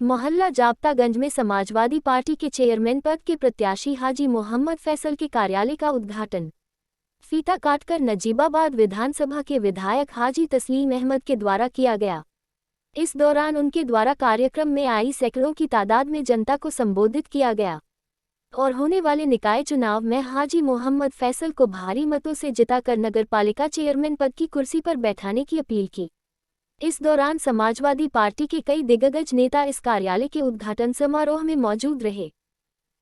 मोहल्ला जाब्तागंज में समाजवादी पार्टी के चेयरमैन पद के प्रत्याशी हाजी मोहम्मद फैसल के कार्यालय का उद्घाटन फीता काटकर नजीबाबाद विधानसभा के विधायक हाजी तस्लीम अहमद के द्वारा किया गया। इस दौरान उनके द्वारा कार्यक्रम में आई सैकड़ों की तादाद में जनता को संबोधित किया गया और होने वाले निकाय चुनाव में हाजी मोहम्मद फैसल को भारी मतों से जिताकर नगरपालिका चेयरमैन पद की कुर्सी पर बैठाने की अपील की। इस दौरान समाजवादी पार्टी के कई दिग्गज नेता इस कार्यालय के उद्घाटन समारोह में मौजूद रहे।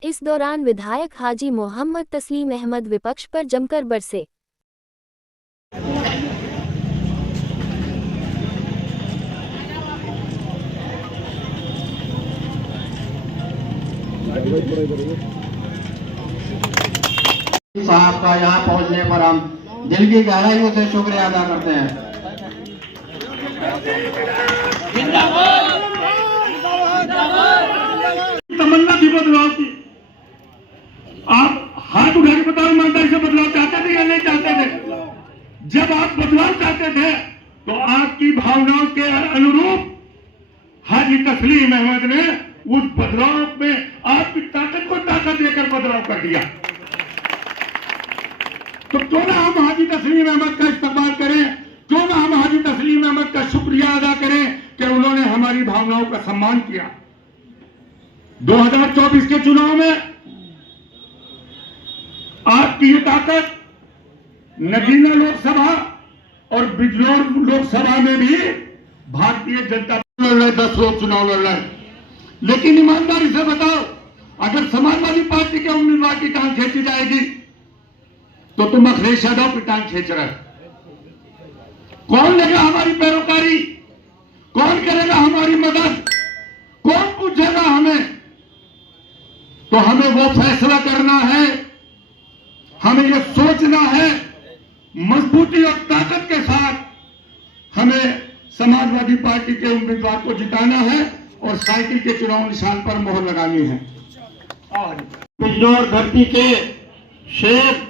इस दौरान विधायक हाजी मोहम्मद तस्लीम अहमद विपक्ष पर जमकर बरसे। साहब का यहाँ पहुँचने पर हम दिल की गहराइयों से शुक्रिया अदा करते हैं। तमन्ना थी बदलाव की। आप हाथ उठा के बताओ, ईमानदारी से बदलाव चाहते थे या नहीं चाहते थे? जब आप बदलाव चाहते थे तो आपकी भावनाओं के अनुरूप हाजी तस्लीम अहमद ने उस बदलाव में आपकी ताकत को ताकत देकर बदलाव कर दिया। तो क्यों ना हम हाजी तस्लीम अहमद का इस्तेमाल करें, क्यों ना हम हाजी तस्लीम अहमद का शुक्रिया अदा करें कि उन्होंने हमारी भावनाओं का सम्मान किया। 2024 के चुनाव में आपकी ये ताकत नगीना लोकसभा और बिजनौर लोकसभा में भी भारतीय जनता पार्टी लड़ रहे, 10 लोग चुनाव लड़ रहे। लेकिन ईमानदारी से बताओ, अगर समाजवादी पार्टी के उम्मीदवार की टांग खींची जाएगी तो तुम अखिलेश यादव की टांग खींच रहे। कौन लेगा हमारी पैरोकारी? कौन करेगा हमारी मदद? कौन पूछेगा हमें? तो हमें वो फैसला करना है, हमें ये सोचना है, मजबूती और ताकत के साथ हमें समाजवादी पार्टी के उम्मीदवार को जिताना है और साइकिल के चुनाव निशान पर मोहर लगानी है। बिजनौर धरती के शेर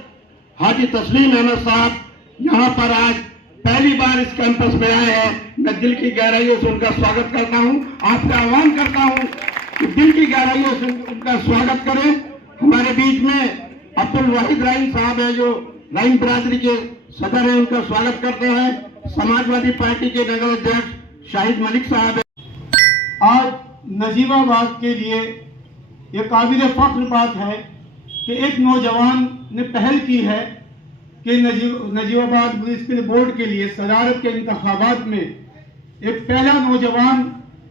हाजी तस्लीम अहमद साहब यहाँ पर आज पहली बार इस कैंपस में आए हैं। मैं दिल की गहराइयों से उनका स्वागत करता हूँ। आपसे आह्वान करता हूँ कि दिल की गहराइयों से उनका स्वागत करें। हमारे बीच में अब्दुल वाहिद राइन साहब है जो राइन बिरादरी के सदर हैं, उनका स्वागत करते हैं। समाजवादी पार्टी के नगर अध्यक्ष शाहिद मलिक साहब है। आज नजीबाबाद के लिए ये काबिल फख्र बात है कि एक नौजवान ने पहल की है कि नजीबाबाद म्युनिसिपल बोर्ड के लिए सदारत के इंतखाबात में एक पहला नौजवान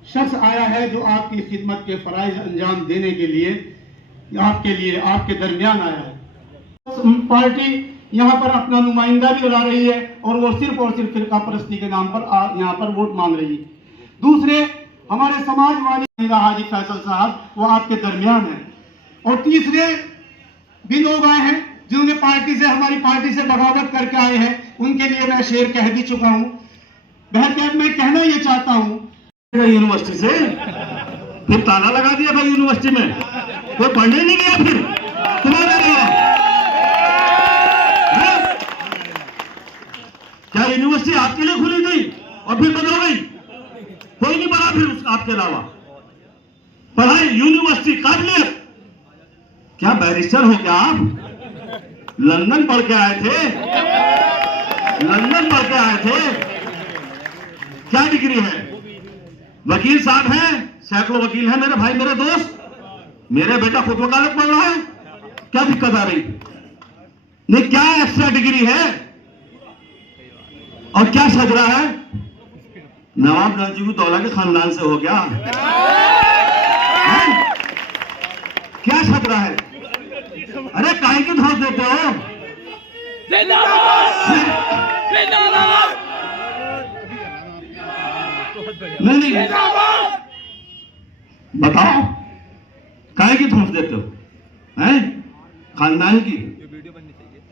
शख्स आया है जो आपकी खिदमत के फराइज अंजाम देने के लिए आपके दरमियान आया है। पार्टी यहाँ पर अपना नुमाइंदा भी ला रही है और वो सिर्फ और सिर्फ फिरका परस्ती के नाम पर यहाँ पर वोट मांग रही है। दूसरे हमारे समाजवादी हाजी फैसल साहब वो आपके दरमियान है। और तीसरे भी लोग आए हैं जिन्होंने हमारी पार्टी से बगावत करके आए हैं, उनके लिए मैं शेर कह भी चुका हूँ। बहरकैफ मैं कहना ये चाहता हूँ यूनिवर्सिटी से फिर ताला लगा दिया था यूनिवर्सिटी में, कोई पढ़ने नहीं गया फिर तुम्हारे लिए। क्या यूनिवर्सिटी आपके लिए खुली थी और फिर बंद हो गई? कोई नहीं पढ़ा फिर आपके अलावा। पढ़ाई यूनिवर्सिटी काबिलियत। क्या बैरिस्टर हो क्या आप? लंदन पढ़ के आए थे, लंदन पढ़ के आए थे। क्या डिग्री है? वकील साहब हैं, सैकड़ों वकील हैं मेरे भाई, मेरे दोस्त। मेरे बेटा खुद वकालत पढ़ रहा है। क्या दिक्कत आ रही? नहीं, क्या एक्स्ट्रा डिग्री है और क्या सज रहा है? नवाब नजीबुद्दौला के खानदान से हो क्या? क्या सज रहा है? अरे काहे की धौस देते हो? नहीं बताओ, काहे की धौस देते हो? हैं? खानदान की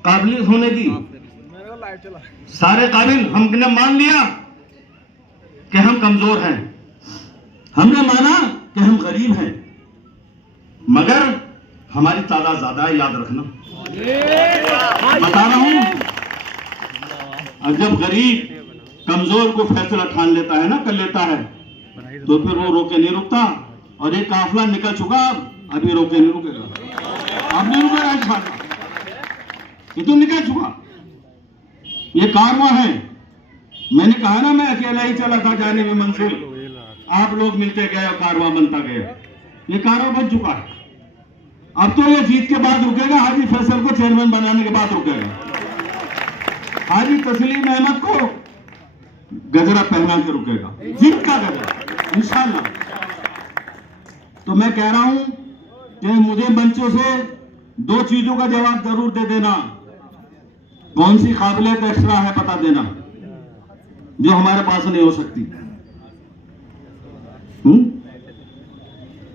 काबिलियत होने की सारे काबिल हमने मान लिया कि हम कमजोर हैं, हमने माना कि हम गरीब हैं, मगर हमारी तादाद ज्यादा है, याद रखना। बता रहा हूं, जब गरीब कमजोर को फैसला ठान लेता है ना, कर लेता है, तो फिर वो रोके नहीं रुकता, और ये काफिला निकल चुका, अब ये रोके नहीं रुकेगा, अब नहीं रुकेगा इंशाअल्लाह, ये तो निकल चुका, ये कारवां है। मैंने कहा ना मैं अकेला ही चला था जाने में मंजिल, आप लोग मिलते गए और कारवां बनता गया, ये कारवां बन चुका है। अब तो ये जीत के बाद रुकेगा, हाजी फैसल को चेयरमैन बनाने के बाद रुकेगा, हाजी तस्लीम अहमद को गजरा पहना के रुकेगा, जीत का गजरा इंशाअल्लाह। तो मैं कह रहा हूं कि मुझे मंचों से दो चीजों का जवाब जरूर दे देना, कौन सी काबिलियत एक्स्ट्रा है बता देना जो हमारे पास नहीं हो सकती,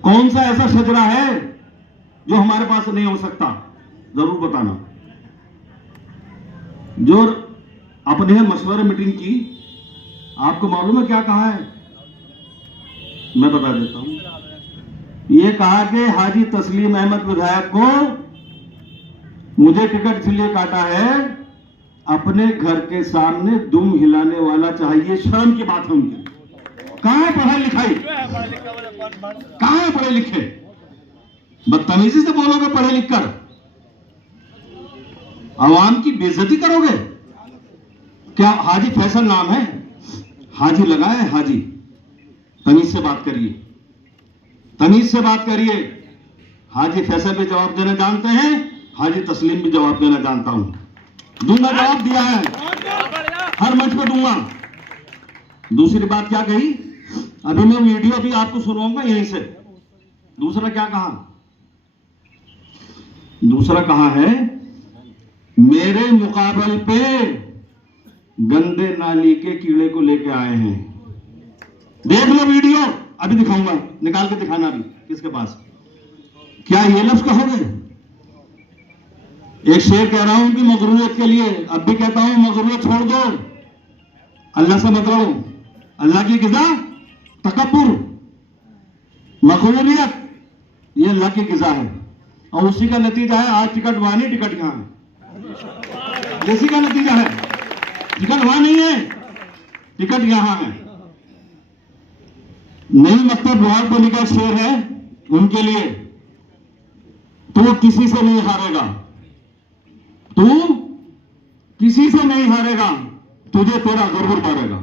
कौन सा ऐसा शजरा है जो हमारे पास नहीं हो सकता, जरूर बताना। जो अपने मशवरे मीटिंग की, आपको मालूम है क्या कहा है, मैं बता देता हूं। ये कहा कि हाजी तस्लीम अहमद विधायक को मुझे टिकट इसलिए काटा है, अपने घर के सामने दुम हिलाने वाला चाहिए, शर्म की बात है उनकी। कहां है पढ़ाई लिखाई, कहां है पढ़े लिखे, बदतमीजी से बोलोगे पढ़े लिख कर, आवाम की बेइज्जती करोगे क्या? हाजी फैसल नाम है, हाजी लगा है, हाजी, तमीज से बात करिए, तमीज से बात करिए। हाजी फैसल भी जवाब देना जानते हैं, हाजी तस्लीम भी जवाब देना जानता हूं, दूंगा, जवाब दिया है, हर मंच पे दूंगा। दूसरी बात क्या कही, अभी मैं वीडियो भी आपको सुनाऊंगा यहीं से। दूसरा क्या कहा, दूसरा कहा है मेरे मुकाबले पे गंदे नाली के कीड़े को लेके आए हैं, देख लो वीडियो, अभी दिखाऊंगा, निकाल के दिखाना अभी किसके पास। क्या ये लफ्ज कहोगे? एक शेर कह रहा हूं कि मगरूरियत के लिए, अब भी कहता हूं मगरूरियत छोड़ दो, अल्लाह से मत लड़ो, अल्लाह की गिज़ा तकब्बुर, मगरूरियत ये अल्लाह की गिज़ा है, और उसी का नतीजा है आज टिकट वहां नहीं, टिकट यहां है, इसी का नतीजा है, टिकट वहां नहीं है, टिकट यहां है। नई मकतब बुहार को निकल शेर है उनके लिए, तू किसी से नहीं हारेगा, तू किसी से नहीं हारेगा, तुझे तेरा जरूर मारेगा।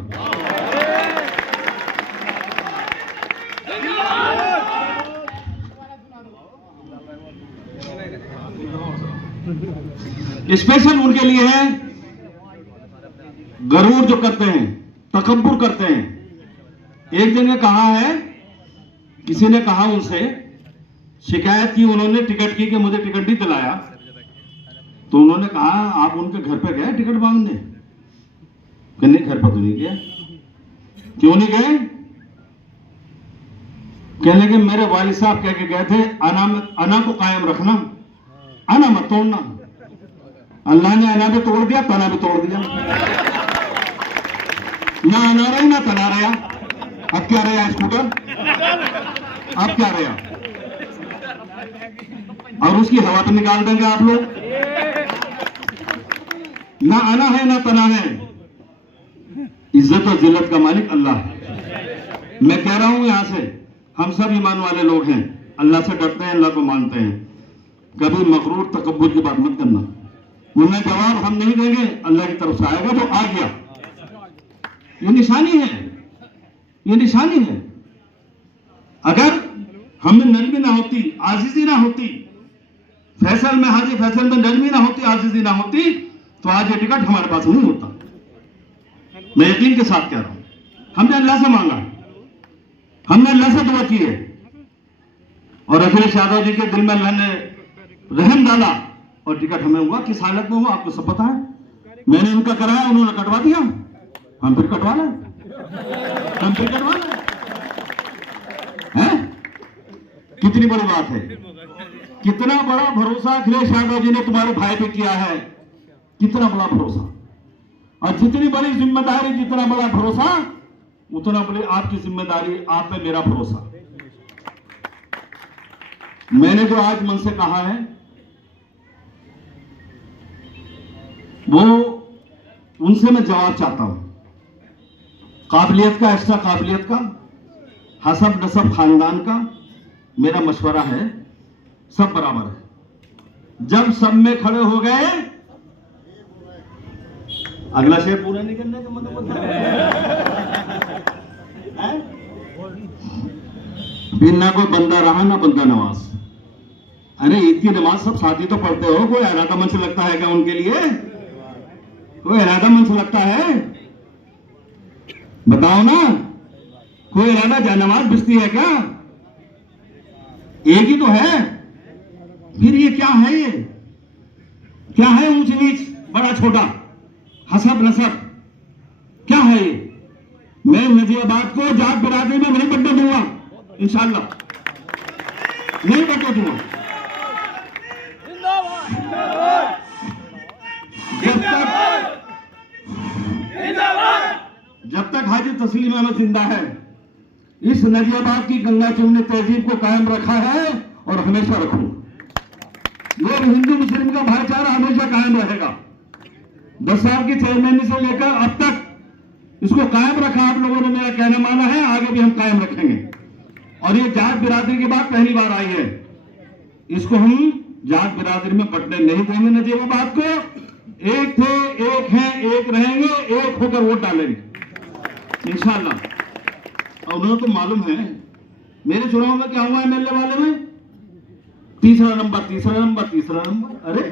स्पेशल उनके लिए है, गरूर जो करते हैं, तकब्बुर करते हैं। एक जगह कहा है, किसी ने कहा उनसे, शिकायत की उन्होंने टिकट की कि मुझे टिकट नहीं दिलाया, तो उन्होंने कहा आप उनके घर पे गए टिकट मांगने? नहीं, घर पर तो नहीं गया। क्यों नहीं गए? कहने के मेरे वालिद साहब कह के गए थे अना को कायम रखना, अना मत तोड़ना। अल्लाह ने अना भी तोड़ दिया, तना भी तोड़ दिया, ना अना रही ना तना रहा। अब क्या रहा स्कूटर, अब क्या रहा, और उसकी हवा तो निकाल देंगे आप लोग। ना अना है ना तना है, इज्जत और जिल्लत का मालिक अल्लाह है। मैं कह रहा हूं यहां से, हम सब ईमान वाले लोग हैं, अल्लाह से डरते हैं, अल्लाह को मानते हैं, कभी मगरूर तकब्बुर की बात मत करना, उन्हें जवाब हम नहीं देंगे, अल्लाह की तरफ से आएगा जो आ गया। ये निशानी है, ये निशानी है। अगर हमें नरमी ना होती, आजिजी ना होती, फैसल में, हाजी फैसल में नरमी ना होती, आजिजी ना होती, तो आज ये टिकट हमारे पास नहीं होता। मैं यकीन के साथ कह रहा हूं, हमने अल्लाह से मांगा, हमने अल्लाह से दुआ की है, और अखिलेश यादव जी के दिल में अल्लाह ने रहम डाला, और टिकट हमें हुआ, किस हालत में हुआ आपको सब पता है। मैंने उनका कराया, उन्होंने कटवा दिया, हम फिर कटवा लें, हम फिर कटवा लें, कितनी बड़ी बात है, कितना बड़ा भरोसा अखिलेश यादव जी ने तुम्हारे भाई पे किया है, कितना बड़ा भरोसा, और जितनी बड़ी जिम्मेदारी, जितना बड़ा भरोसा, उतना बड़ी आपकी जिम्मेदारी, आप पे मेरा भरोसा। मैंने जो आज मन से कहा है, वो उनसे मैं जवाब चाहता हूं, काबिलियत का, एक्स्ट्रा काबिलियत का, हसब नसब खानदान का, मेरा मशवरा है, सब बराबर है। जब सब में खड़े हो गए, अगला शेर पूरा नहीं करने का मतलब फिर ना कोई बंदा रहा ना बंदा नवाज। अरे ईद की नमाज सब साथी तो पढ़ते हो, कोई इरादा मंच लगता है क्या उनके लिए? कोई इरादा मंच लगता है? बताओ ना, कोई इरादा जानमाज बिस्ती है क्या? एक ही तो है। फिर ये क्या है? ये क्या है? ऊंच नीच, बड़ा छोटा, हसब नसब, क्या है ये? मैं नजीबाबाद को जात बिरादरी में नहीं बंटने दूंगा, इंशाल्लाह नहीं बंटने दूंगा। जब तक हाजी तस्लीम अहमद जिंदा है, इस नजीबाबाद की गंगा चुमने तहजीब को कायम रखा है और हमेशा रखूंगा। लोग हिंदू मुस्लिम का भाईचारा हमेशा कायम रहेगा। 10 साल की चेयरमैनी से लेकर अब तक इसको कायम रखा आप लोगों ने, मेरा कहना माना है, आगे भी हम कायम रखेंगे। और ये जात बिरादरी की बात पहली बार आई है, इसको हम जात बिरादरी में बंटने नहीं देंगे। नजीबाबाद को एक थे, एक हैं, एक रहेंगे, एक होकर वोट डालेंगे इंशाल्लाह। और उन्हें तो मालूम है मेरे चुनाव में क्या हुआ एमएलए वाले में, तीसरा नंबर, तीसरा नंबर, तीसरा नंबर। अरे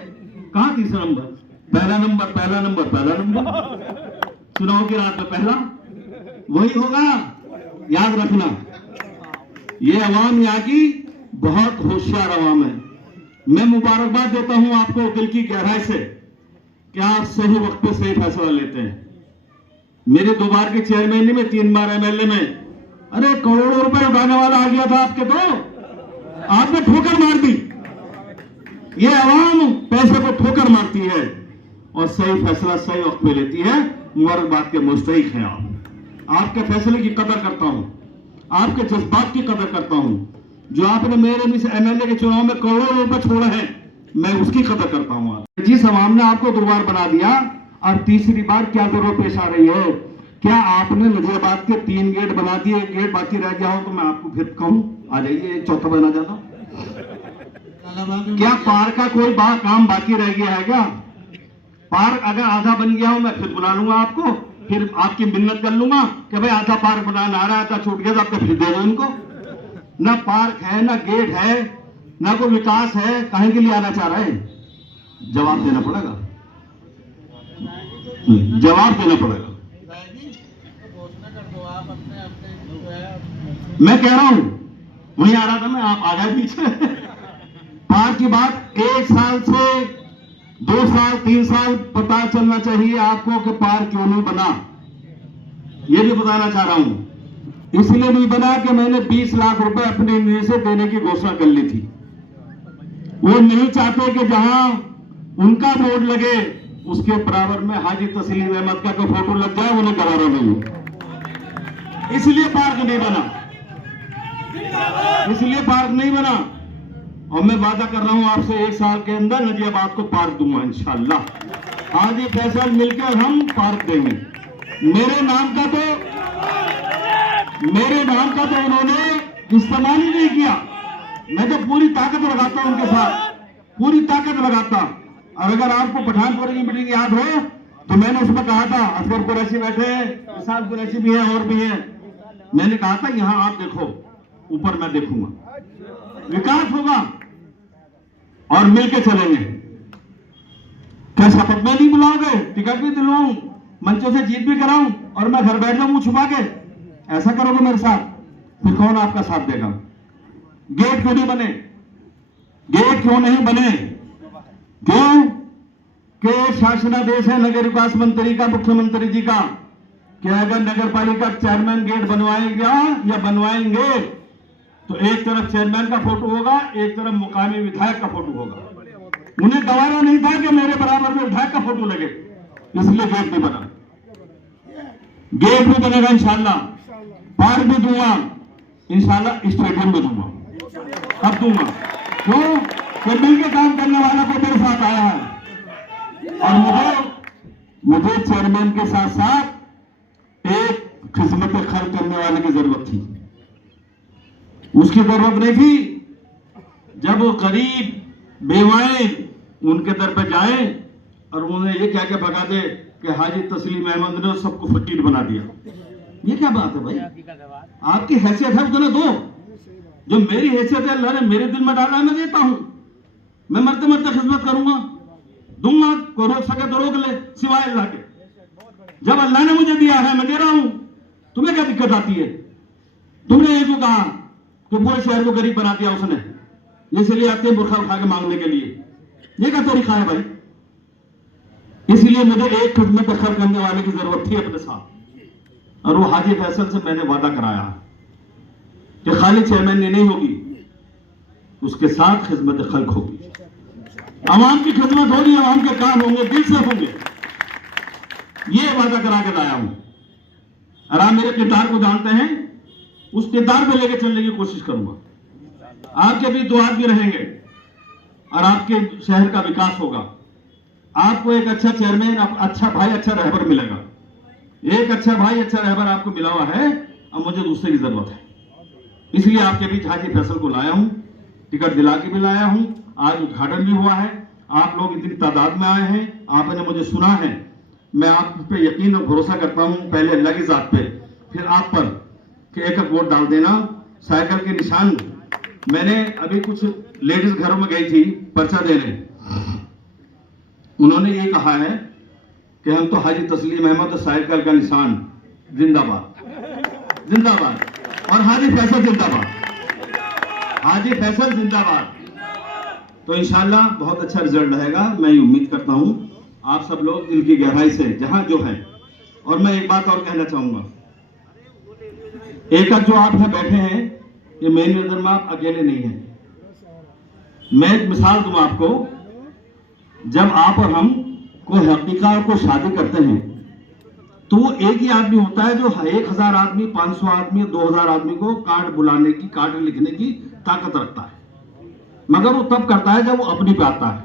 कहां तीसरा नंबर? पहला नंबर, पहला नंबर, पहला नंबर। चुनाव की रात में पहला वही होगा, याद रखना। ये अवाम यहाँ की बहुत होशियार अवाम है। मैं मुबारकबाद देता हूं आपको दिल की गहराई से कि आप सही वक्त पे सही फैसला लेते हैं। मेरे 2 बार के चेयरमैन में, 3 बार एमएलए में, अरे करोड़ों रुपए उठाने वाला आ गया था आपके, तो आपने ठोकर मार दी। ये अवाम पैसे को ठोकर मारती है और सही फैसला सही वक्त पे लेती है। मुबारकबाद के मुस्तहिक हैं आप। आपके फैसले की कदर करता हूं, आपके जज्बात की कदर करता हूं। जो आपने मेरे में से एमएलए के चुनाव में करोड़ों रुपए छोड़े हैं, मैं उसकी कदर करता हूं। जिस अवाम ने आपको 2 बार बना दिया, अब तीसरी बार क्या जरूरत पेश आ रही है? क्या आपने नजीबाबाद के 3 गेट बना दिए, 1 गेट बाकी रह गया हो तो मैं आपको फिर कहूं आ जाइए, एक चौथा बना जाता। क्या पार्क का कोई काम बाकी रह गया है क्या? पार्क अगर आधा बन गया हो, मैं फिर बुला लूंगा आपको, फिर आपकी मिन्नत कर लूंगा कि भाई आधा पार्क बनाना आ रहा है, आधा छूट गया तो आपको फिर दे दो उनको। ना पार्क है, ना गेट है, ना कोई विकास है, कहीं के लिए आना चाह रहे हैं? जवाब देना पड़ेगा, जवाब देना पड़ेगा। मैं कह रहा हूं, वहीं आ रहा था मैं, आप आ गए पीछे। पार्क की बात 1 साल से 2 साल 3 साल पता चलना चाहिए आपको कि पार्क क्यों नहीं बना। यह भी बताना चाह रहा हूं। इसलिए नहीं बना कि मैंने 20 लाख रुपए अपने निधि से देने की घोषणा कर ली थी। वो नहीं चाहते कि जहां उनका बोर्ड लगे उसके बराबर में हाजी तस्लीम अहमद का कोई फोटो लग जाए, उन्हें गवारा नहीं है। इसलिए पार्क नहीं बना, इसलिए पार्क नहीं बना। और मैं वादा कर रहा हूं आपसे, 1 साल के अंदर नजीबाबाद को पार्क दूंगा इंशाल्लाह। हाजी फैसल मिलकर हम पार्क देंगे। मेरे नाम का तो उन्होंने इस्तेमाल ही नहीं किया। मैं तो पूरी ताकत लगाता हूं उनके साथ, पूरी ताकत लगाता। और अगर आपको पठानपुर की मीटिंग याद हो तो मैंने उसमें कहा था, असगर कुरैशी बैठे हैं, इसाक कुरैशी भी है और भी है, मैंने कहा था यहां आप देखो, ऊपर मैं देखूंगा, विकास होगा और मिलके चलेंगे। क्या शपथ में नहीं बुलाओगे? टिकट भी दिलवाऊं, मंचों से जीत भी कराऊं और मैं घर बैठ जाऊं मुंह छुपा के? ऐसा करोगे मेरे साथ? फिर कौन आपका साथ देगा? गेट क्यों नहीं बने? गेट क्यों नहीं बने? क्यों कि शासनादेश है नगर विकास मंत्री का, मुख्यमंत्री जी का, कि अगर नगर पालिका चेयरमैन गेट बनवाएगा या बनवाएंगे तो एक तरफ चेयरमैन का फोटो होगा, एक तरफ मुकामी विधायक का फोटो होगा। उन्हें गवारा नहीं था कि मेरे बराबर में विधायक का फोटो लगे, इसलिए गेट नहीं बना। गेट भी बनेगा इंशाल्लाह, पार्क भी दूंगा इंशाल्लाह, स्टेडियम भी दूंगा। अब दूंगा क्यों? तो मिलकर काम करने वाला को मेरे साथ आया है। और मुझे चेयरमैन के साथ साथ एक खिदमत खर्च करने वाले की जरूरत थी। उसकी जरूरत नहीं थी जब वो गरीब बेवाएं उनके दर पे जाए और उन्हें ये कह के भगा दे कि हाजी तस्लीम अहमद ने सबको फकीर बना दिया, ये क्या बात है भाई? आपकी हैसियत है उतना दो, जो मेरी हैसियत है अल्लाह ने मेरे दिल में डाला है मैं देता हूं। मैं मरते मरते खिदमत करूंगा, दूंगा, कोई रोक सके तो रोक ले, सिवाय अल्लाह के। जब अल्लाह ने मुझे दिया है मैं दे रहा हूं, तुम्हें क्या दिक्कत आती है? तुमने ये क्यों कहा कि पूरे शहर को गरीब बना दिया उसने, इसलिए आते हैं बुरखा उठा के मांगने के लिए? ये क्या तरीका है भाई? इसलिए मुझे एक खिदमत अखर करने वाले की जरूरत थी अपने साथ, और वो हाजी फैसल से मैंने वादा कराया कि खाली चेयरमैन नहीं होगी, उसके साथ खिदमत खल्क होगी, आवाम की खिदमत होगी, आवाम के काम होंगे, दिल से होंगे। ये वादा करा के लाया हूं। और आप मेरे किरदार को जानते हैं, उस किरदार पे लेके चलने की कोशिश करूंगा। आपके भी दो आदमी रहेंगे और आपके शहर का विकास होगा। आपको एक अच्छा चेयरमैन, अच्छा भाई, अच्छा रहबर मिलेगा। एक अच्छा भाई, अच्छा रहबर आपको मिला हुआ है, अब मुझे दूसरे की जरूरत है। इसलिए आपके बीच हाजी फैसल को लाया हूं, टिकट दिला के भी लाया हूं। आज उद्घाटन भी हुआ है, आप लोग इतनी तादाद में आए हैं, आपने मुझे सुना है। मैं आप पे यकीन और भरोसा करता हूं, पहले अल्लाह की जात पे, फिर आप पर, कि एक वोट डाल देना। साइकिल के निशान, मैंने अभी कुछ लेडीज घरों में गई थी पर्चा देने, उन्होंने ये कहा है कि हम तो हाजी तस्लीम अहमद साइकिल का निशान जिंदाबाद जिंदाबाद, और हाजी फैसल जिंदाबाद, हाजी फैसल जिंदाबाद। तो इंशाल्लाह बहुत अच्छा रिजल्ट रहेगा, मैं ये उम्मीद करता हूं आप सब लोग दिल की गहराई से जहां जो है। और मैं एक बात और कहना चाहूंगा, एक जो आप यहाँ बैठे हैं, ये मेरी नजर में आप अकेले नहीं हैं। मैं एक मिसाल दूं आपको, जब आप और हम कोई हकीका को शादी करते हैं तो वो एक ही आदमी होता है जो 1000 आदमी, 500 आदमी, 2000 आदमी को कार्ड बुलाने की, कार्ड लिखने की ताकत रखता है। मगर वो तब करता है जब वो अपनी पे आता है,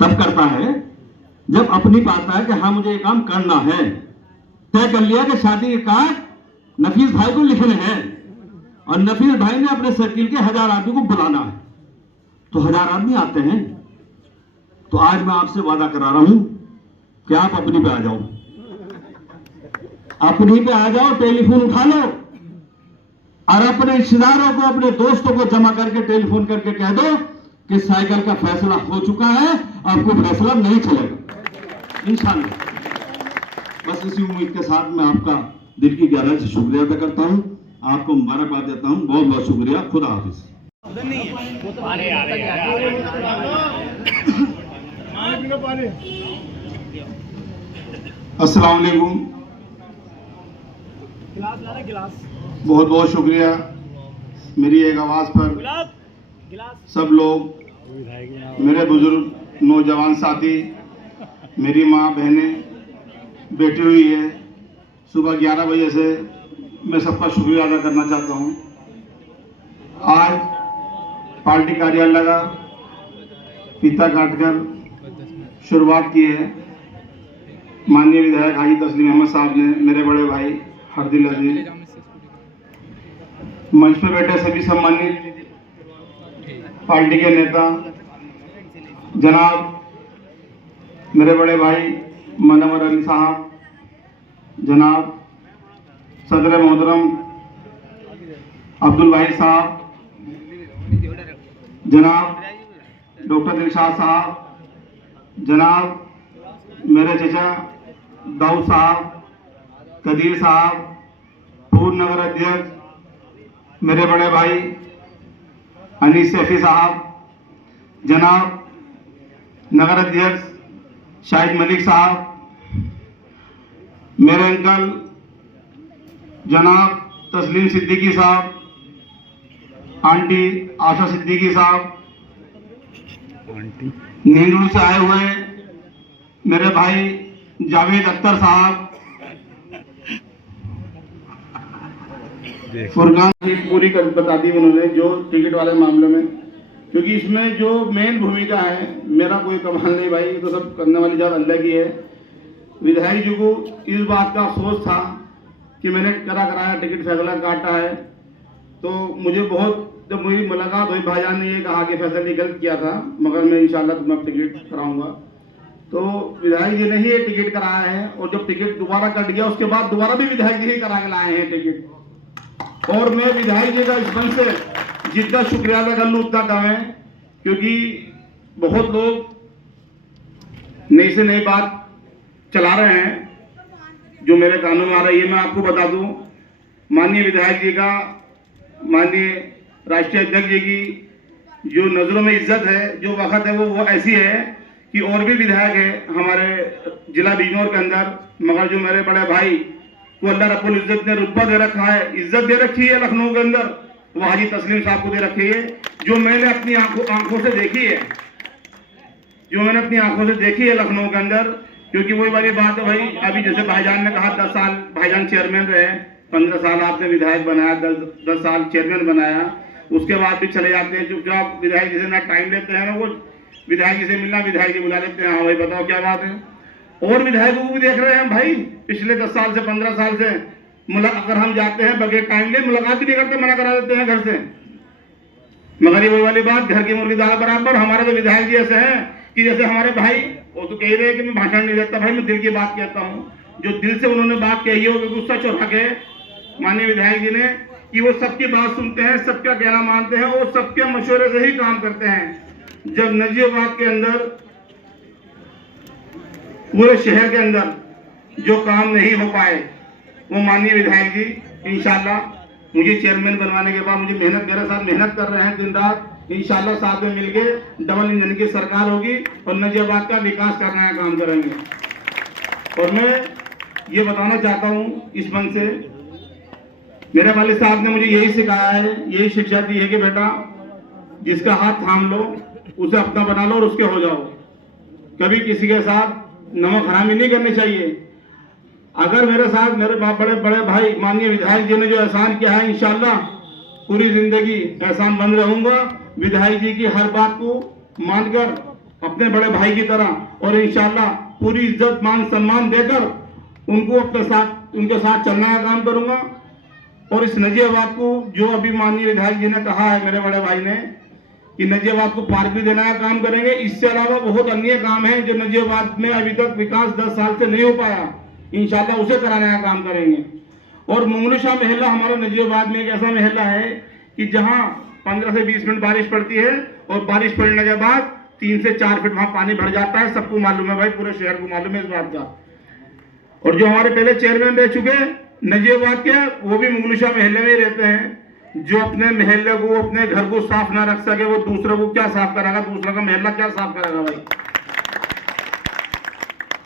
तब करता है जब अपनी पे आता है कि हाँ मुझे ये काम करना है। तय कर लिया कि शादी के कार्ड नफीस भाई को लिखने हैं, और नफीस भाई ने अपने सर्किल के 1000 आदमी को बुलाना है, तो 1000 आदमी आते हैं। तो आज मैं आपसे वादा करा रहा हूं कि आप अपनी पे आ जाओ, अपनी पे आ जाओ, टेलीफोन उठा लो और अपने रिश्तेदारों को, अपने दोस्तों को जमा करके टेलीफोन करके कह दो कि साइकिल का फैसला हो चुका है, अब कोई फैसला नहीं चलेगा इंशाअल्लाह। बस इसी उम्मीद के साथ मैं आपका दिल की गहराई से शुक्रिया अदा करता हूं, आपको मुबारकबाद देता हूं। बहुत बहुत शुक्रिया, खुदा हाफिज। अस्सलाम वालेकुम, बहुत बहुत शुक्रिया मेरी एक आवाज़ पर सब लोग, मेरे बुजुर्ग नौजवान साथी, मेरी माँ बहनें बैठी हुई है। सुबह 11 बजे से मैं सबका शुक्रिया अदा करना चाहता हूँ। आज पार्टी कार्यालय का फीता काटकर शुरुआत की है माननीय विधायक हाजी तस्लीम अहमद साहब ने, मेरे बड़े भाई हरदिल अजीज, मंच पे बैठे सभी सम्मानित पार्टी के नेता, जनाब मेरे बड़े भाई मनवर अली साहब, जनाब सदर मोहतरम अब्दुल भाई साहब, जनाब डॉक्टर दिलशाद साहब, जनाब मेरे चचा दाऊद साहब, कदीर साहब, पूर्व नगर अध्यक्ष मेरे बड़े भाई अनीस सैफी साहब, जनाब नगर अध्यक्ष शाहिद मलिक साहब, मेरे अंकल जनाब तस्लीम सिद्दीकी साहब, आंटी आशा सिद्दीकी साहब, नींदूर से आए हुए मेरे भाई जावेद अख्तर साहब, फुरकान की पूरी बता दी उन्होंने जो टिकट वाले मामले में, क्योंकि इसमें जो मेन भूमिका है मेरा कोई कमाल नहीं भाई, तो सब करने वाली जात अल्लाह की है। विधायक जी को इस बात का अफसोस था कि मैंने कराया टिकट फैसला काटा है, तो मुझे बहुत जब मेरी मुलाकात हुई भाईजान ने ये कहा कि फैसल ने गलत किया था, मगर मैं इंशाल्लाह तुम्हें टिकट कराऊंगा। तो विधायक जी ने ही ये टिकट कराया है, और जब टिकट दोबारा कट गया उसके बाद दोबारा भी विधायक जी ही करा के लाए हैं टिकट। और मैं विधायक जी का इस मन से जितना शुक्रिया अदा कर लूँ उतना कम है, क्योंकि बहुत लोग नई से नई बात चला रहे हैं जो मेरे कानों में आ रही है। मैं आपको बता दूं, माननीय विधायक जी का, माननीय राष्ट्रीय अध्यक्ष जी की जो नजरों में इज्जत है, जो वक्त है, वो ऐसी है कि और भी विधायक है हमारे जिला बिजनौर के अंदर, मगर जो मेरे बड़े भाई को अल्लाह रब्बुल इज्जत ने रुतबा दे रखा है, इज्जत दे रखी है लखनऊ के अंदर, वो हाजी तस्लीम साहब को दे रखी है, जो मैंने अपनी आंखों से देखी है, जो मैंने अपनी आंखों से देखी है लखनऊ के अंदर। क्योंकि वही वाली बात है भाई, अभी जैसे भाईजान ने कहा 10 साल भाईजान चेयरमैन रहे, 15 साल आपने विधायक बनाया, 10 साल चेयरमैन बनाया, उसके बाद भी चले जाते हैं चुपचाप। विधायक जी से ना टाइम लेते हैं ना कुछ, विधायक जी से मिलना, विधायक जी बुला लेते हैं, हाँ भाई बताओ क्या बात है। और विधायकों को भी देख रहे हैं भाई, पिछले 10 साल से 15 साल से अगर हम जाते हैं बगैर टाइम ले, मुलाकात भी नहीं करते, मना करा देते हैं घर से। मगर ये वही वाली बात, घर की मुर्गी दाल बराबर। हमारे तो विधायक जी ऐसे हैं कि जैसे हमारे भाई, वो तो कह रहे हैं कि मैं भाषण नहीं देता, भाई मैं दिल की बात कहता हूँ। जो दिल से उन्होंने बात कही है वो गुस्सा चौरा के माननीय विधायक जी ने, कि वो सबकी बात सुनते हैं, सबका कहना मानते हैं और सबके मशवरे से ही काम करते हैं। जब नजीबाबाद के अंदर, पूरे शहर के अंदर जो काम नहीं हो पाए, वो माननीय विधायक जी इंशाल्लाह मुझे चेयरमैन बनवाने के बाद मुझे मेरे साथ मेहनत कर रहे हैं दिन रात। इंशाल्लाह साथ में मिलके डबल इंजन की सरकार होगी और नजीबाबाद का विकास करने का काम करेंगे। और मैं ये बताना चाहता हूँ इस मन से, मेरे वालिद साहब ने मुझे यही सिखाया है, यही शिक्षा दी है कि बेटा जिसका हाथ थाम लो उसे अपना बना लो और उसके हो जाओ। कभी किसी के साथ नमक हरामी नहीं करनी चाहिए। अगर मेरे साथ मेरे बड़े बड़े भाई माननीय विधायक जी ने जो एहसान किया है, इंशाल्लाह पूरी जिंदगी एहसान बंद रहूंगा। विधायक जी की हर बात को मानकर अपने बड़े भाई की तरह, और इंशाल्लाह पूरी इज्जत मान सम्मान देकर उनको अपने साथ, उनके साथ चलने का काम करूंगा। और इस नजीबाबाद को जो अभी माननीय विधायक जी ने कहा है मेरे बड़े भाई ने, कि नजीबाबाद को पार्क भी देने का काम करेंगे। इससे अलावा बहुत अन्य काम है जो नजीबाबाद में अभी तक विकास 10 साल से नहीं हो पाया, इंशाल्लाह उसे कराने का काम करेंगे। और मुंगलू महल्ला हमारे नजीबाबाद में एक ऐसा महल्ला है कि जहां 15 से 20 मिनट बारिश पड़ती है और बारिश पड़ने के बाद 3 से 4 फीट वहां पानी भर जाता है। सबको मालूम है भाई, पूरे शहर को मालूम है इस बात का। और जो हमारे पहले चेयरमैन रह चुके नजीबाबाद के, वो भी मुंगलू महल्ले में ही रहते हैं। जो अपने महल्ले को, अपने घर को साफ ना रख सके, वो दूसरे को क्या साफ करेगा, दूसरा का महल्ला क्या साफ करेगा भाई।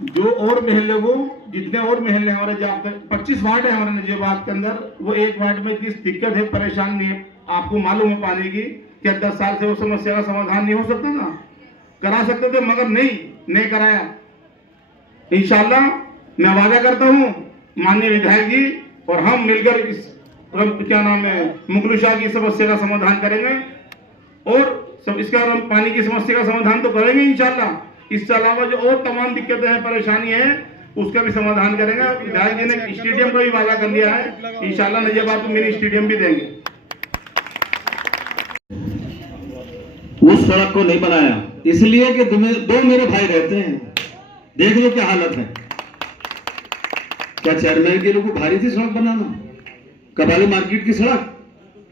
जो और महल्ले को, जितने और महल्ले हमारे जाते 25 वार्ड है हमारे नजीबाबाद के अंदर, वो एक वार्ड में इतनी दिक्कत है, परेशानी है, आपको मालूम है पानी की, कि 10 साल से वो समस्या का समाधान नहीं हो सकता था। करा सकते थे मगर नहीं कराया। इंशाल्लाह मैं वादा करता हूँ माननीय विधायक जी और हम मिलकर इस क्या नाम है मुगलू की समस्या का समाधान करेंगे। और सब इसका पानी की समस्या का समाधान तो करेंगे इंशाल्लाह। इससे अलावा जो और तमाम दिक्कतें हैं, परेशानी है, उसका भी समाधान करेंगे। विधायक जी ने स्टेडियम का भी वादा कर लिया है, इंशाल्लाह नजीबाबाद को मिनी स्टेडियम भी देंगे। उस सड़क को नहीं बनाया इसलिए कि दो मेरे भाई रहते हैं। देख लो क्या हालत है। क्या चेयरमैन के लोग को भारी थी सड़क बनाना? कबाली मार्केट की सड़क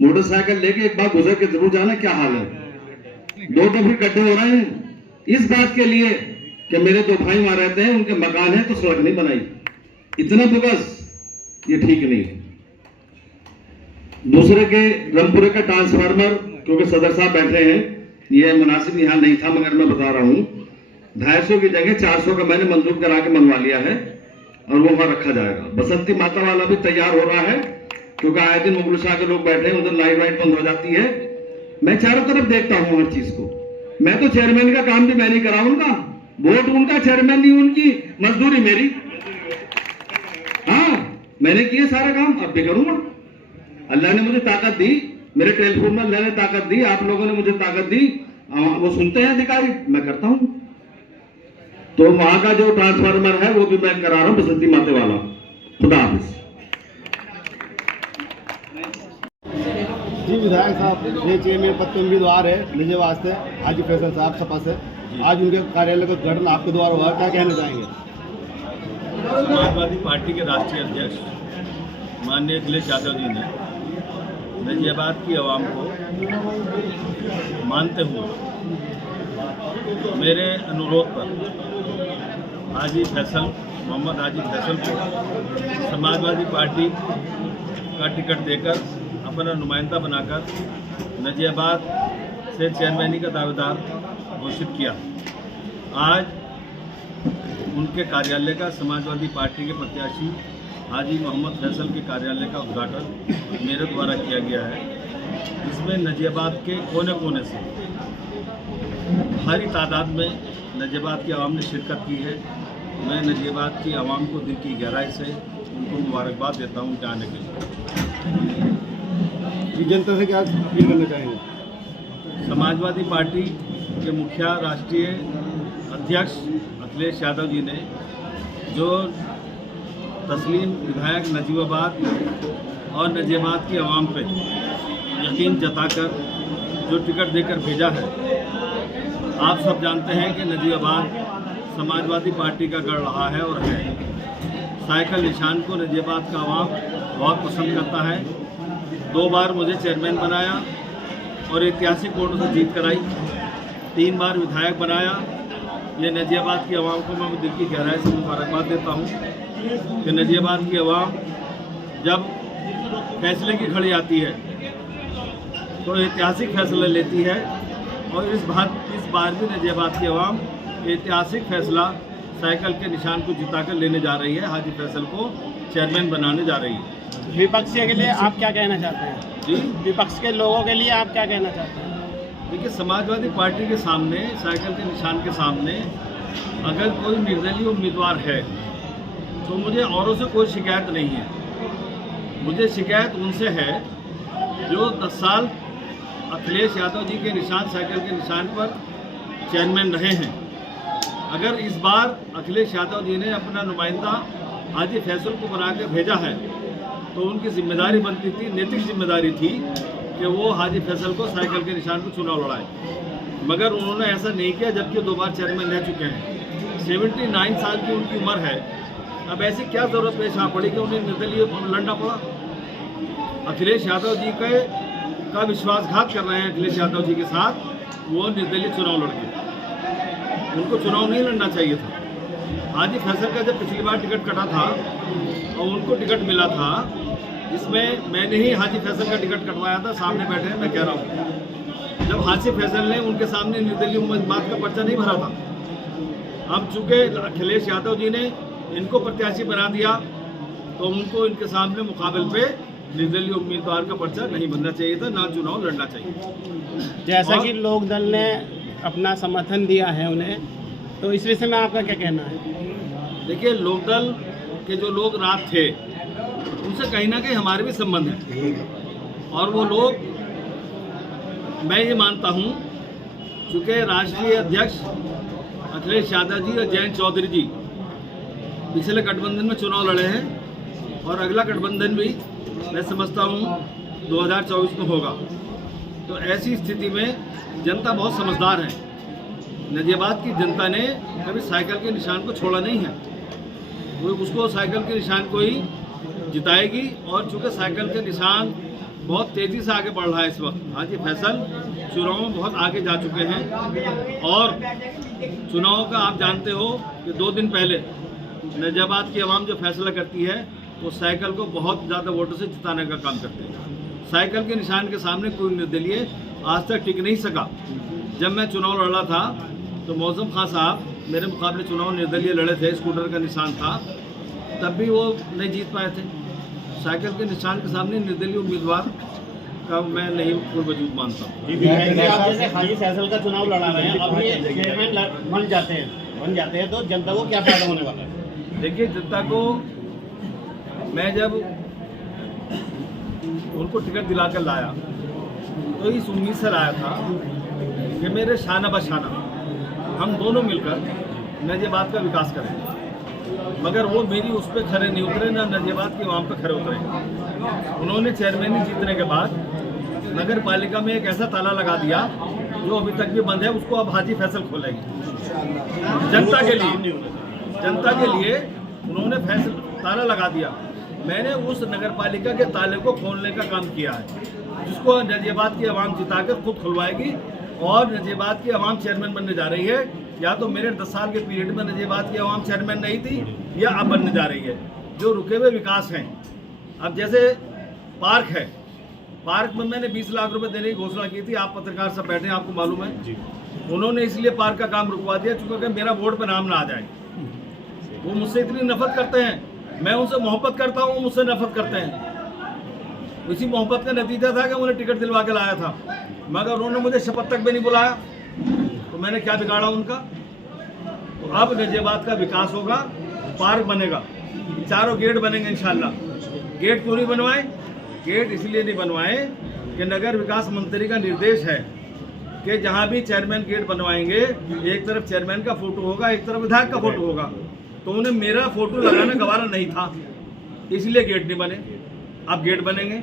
मोटरसाइकिल लेके एक बार गुजर के जरूर जाना, क्या हाल है। 2 फिर गड्ढे हो रहे हैं इस बात के लिए कि मेरे 2 भाई वहां रहते हैं, उनके मकान है तो सड़क नहीं बनाई। इतना बोगस, ये ठीक नहीं है। दूसरे के रमपुरे का ट्रांसफार्मर, क्योंकि सदर साहब बैठे हैं, ये मुनासिब यहाँ नहीं था, मगर मैं बता रहा हूँ 250 की जगह 400 का मैंने मंजूर करा के मंगवा लिया है और वो वहां रखा जाएगा। बसंती माता वाला भी तैयार हो रहा है, क्योंकि आए दिन मुगलू के लोग बैठे हैं, उधर लाइट वाइट बंद हो जाती है। मैं चारों तरफ देखता हूँ हर चीज को। मैं तो चेयरमैन का काम भी मैं नहीं करा, उनका वोट उनका, चेयरमैन नहीं उनकी, मजदूरी मेरी। हाँ मैंने किए सारा काम, अब भी करूंगा। अल्लाह ने मुझे ताकत दी, मेरे टेलीफोन में अल्लाह ने ताकत दी, आप लोगों ने मुझे ताकत दी, वो सुनते हैं अधिकारी, मैं करता हूं। तो वहां का जो ट्रांसफार्मर है वो भी मैं करा रहा हूं, बसंती माते वाला। खुदा हाफिज। जी विधायक साहब, ये चेयरमैन पद के उम्मीदवार है नजीबाबाद से हाजी फैसल साहब सपा से। आज उनके कार्यालय का उद्घाटन आपके द्वारा हुआ, क्या कहना चाहेंगे? समाजवादी पार्टी के राष्ट्रीय अध्यक्ष माननीय अखिलेश यादव जी ने नजीबाबाद की आवाम को मानते हुए मेरे अनुरोध पर हाजी फैसल मोहम्मद हाजी फैसल को समाजवादी पार्टी का टिकट देकर अपना नुमाइंदा बनाकर नजीबाबाद से चेयरमैनी का दावेदार घोषित किया। आज उनके कार्यालय का समाजवादी पार्टी के प्रत्याशी हाजी मोहम्मद फैसल के कार्यालय का उद्घाटन मेरे द्वारा किया गया है। इसमें नजीबाबाद के कोने कोने से भारी तादाद में नजीबाबाद की आवाम ने शिरकत की है। मैं नजीबाबाद की आवाम को दिल की गहराई से उनको मुबारकबाद देता हूँ जाने के लिए। जी जनता से क्या अपील करना चाहेंगे? समाजवादी पार्टी के मुखिया राष्ट्रीय अध्यक्ष अखिलेश यादव जी ने जो तस्लीम विधायक नजीबाबाद और नजीबाबाद की आवाम पे यकीन जताकर जो टिकट देकर भेजा है, आप सब जानते हैं कि नजीबाबाद समाजवादी पार्टी का गढ़ रहा है और है। साइकिल निशान को नजीबाबाद का आवाम बहुत पसंद करता है। 2 बार मुझे चेयरमैन बनाया और ऐतिहासिक वोटों से जीत कराई। 3 बार विधायक बनाया। ये नजीबाबाद की आवाम को मैं दिल की गहराई से मुबारकबाद देता हूँ कि नजीबाबाद की आवाम जब फैसले की घड़ी आती है तो ऐतिहासिक फैसला लेती है और इस बार भी नजीबाबाद की आवाम ऐतिहासिक फैसला साइकिल के निशान को जिताकर लेने जा रही है। हाजी फैसल को चेयरमैन बनाने जा रही है। विपक्षी के लिए आप क्या कहना चाहते हैं? जी, विपक्ष के लोगों के लिए आप क्या कहना चाहते हैं? देखिए, समाजवादी पार्टी के सामने साइकिल के निशान के सामने अगर कोई निर्दलीय उम्मीदवार है तो मुझे औरों से कोई शिकायत नहीं है। मुझे शिकायत उनसे है जो 10 साल अखिलेश यादव जी के निशान साइकिल के निशान पर चेयरमैन रहे हैं। अगर इस बार अखिलेश यादव जी ने अपना नुमाइंदा हाजी फैसल को बना के भेजा है तो उनकी जिम्मेदारी बनती थी, नैतिक जिम्मेदारी थी कि वो हाजी फैसल को साइकिल के निशान को चुनाव लड़ाए। मगर उन्होंने ऐसा नहीं किया, जबकि 2 बार चेयरमैन रह चुके हैं। 79 साल की उनकी उम्र है। अब ऐसी क्या ज़रूरत पेश आ पड़ी कि उन्हें निर्दलीय लड़ना पड़ा? अखिलेश यादव जी का विश्वासघात कर रहे हैं अखिलेश यादव जी के साथ। वो निर्दलीय चुनाव लड़के, उनको चुनाव नहीं लड़ना चाहिए था। हाजी फैसल का जब पिछली बार टिकट कटा था और उनको टिकट मिला था, इसमें मैंने ही हाजी फैसल का टिकट कटवाया था। सामने बैठे हैं, मैं कह रहा हूँ, जब हाजी फैसल ने उनके सामने निर्दलीय उम्मीदवार का पर्चा नहीं भरा था। अब चूँकि अखिलेश यादव जी ने इनको प्रत्याशी बना दिया तो उनको इनके सामने मुकाबले पे निर्दलीय उम्मीदवार का पर्चा नहीं बनना चाहिए था, ना चुनाव लड़ना चाहिए। जैसा कि लोक दल ने अपना समर्थन दिया है उन्हें, तो इस विषय में आपका क्या कहना है? देखिए, लोकदल के जो लोग रात थे उनसे कहीं ना कहीं हमारे भी संबंध हैं और वो लोग, मैं ये मानता हूँ, चूँकि राष्ट्रीय अध्यक्ष अखिलेश यादव जी और जयंत चौधरी जी पिछले गठबंधन में चुनाव लड़े हैं और अगला गठबंधन भी मैं समझता हूँ 2024 में होगा। तो ऐसी स्थिति में जनता बहुत समझदार है। नजीबाबाद की जनता ने कभी साइकिल के निशान को छोड़ा नहीं है। वो उसको साइकिल के निशान को ही जिताएगी और चूँकि साइकिल के निशान बहुत तेज़ी से आगे बढ़ रहा है इस वक्त। हाजी फैसल चुनाव में बहुत आगे जा चुके हैं और चुनाव का आप जानते हो कि 2 दिन पहले नजीबाबाद की आवाम जो फैसला करती है वो साइकिल को बहुत ज़्यादा वोटों से जिताने का काम करते हैं। साइकिल के निशान के सामने कोई निर्दलीय आज तक टिक नहीं सका। जब मैं चुनाव लड़ रहा था तो मौसम खां साहब मेरे मुकाबले चुनाव निर्दलीय लड़े थे, स्कूटर का निशान था, तब भी वो नहीं जीत पाए थे। साइकिल के निशान के सामने निर्दलीय उम्मीदवार का मैं नहीं कोई वजूद मानता। आप जैसे हाजी फैसल का चुनाव लड़ा रहे हैं, अब ये चेयरमैन बन जाते हैं तो जनता को क्या फायदा होने वाला है? देखिए, जनता को मैं जब उनको टिकट दिलाकर लाया तो इस उम्मीद से लाया था कि मेरे शाना बशाना हम दोनों मिलकर नजीबाबाद का विकास करें। मगर वो मेरी उस पर खड़े नहीं उतरे, ना नजीबाबाद के आवाम पर खड़े उतरे। उन्होंने चेयरमैनी जीतने के बाद नगर पालिका में एक ऐसा ताला लगा दिया जो अभी तक भी बंद है, उसको अब हाजी फैसल खोलेंगे जनता के लिए उन्होंने ताला लगा दिया। मैंने उस नगर पालिका के ताले को खोलने का काम किया है, जिसको नजीबाबाद की आवाम जिताकर खुद खुलवाएगी और नजीबाबाद की आवाम चेयरमैन बनने जा रही है। या तो मेरे 10 साल के पीरियड में नजीबाबाद की आवाम चेयरमैन नहीं थी या अब बनने जा रही है। जो रुके हुए विकास हैं, अब जैसे पार्क है, पार्क में मैंने 20 लाख रुपए देने की घोषणा की थी। आप पत्रकार सब बैठे हैं, आपको मालूम है। उन्होंने इसलिए पार्क का काम रुकवा दिया क्योंकि मेरा बोर्ड पर नाम ना आ जाए। वो मुझसे इतनी नफरत करते हैं, मैं उनसे मोहब्बत करता हूँ, मुझसे नफरत करते हैं। इसी मोहब्बत का नतीजा था कि उन्हें टिकट दिलवा के लाया था, मगर उन्होंने मुझे शपथ तक भी नहीं बुलाया, तो मैंने क्या बिगाड़ा उनका। तो अब नजीबाबाद का विकास होगा, पार्क बनेगा, चारों गेट बनेंगे इंशाल्लाह। गेट क्यों नहीं बनवाए? गेट इसलिए नहीं बनवाए कि नगर विकास मंत्री का निर्देश है कि जहाँ भी चेयरमैन गेट बनवाएंगे, एक तरफ चेयरमैन का फोटो होगा, एक तरफ विधायक का फोटो होगा। तो उन्हें मेरा फोटो लगाना गवारा नहीं था, इसलिए गेट नहीं बने। अब गेट बनेंगे।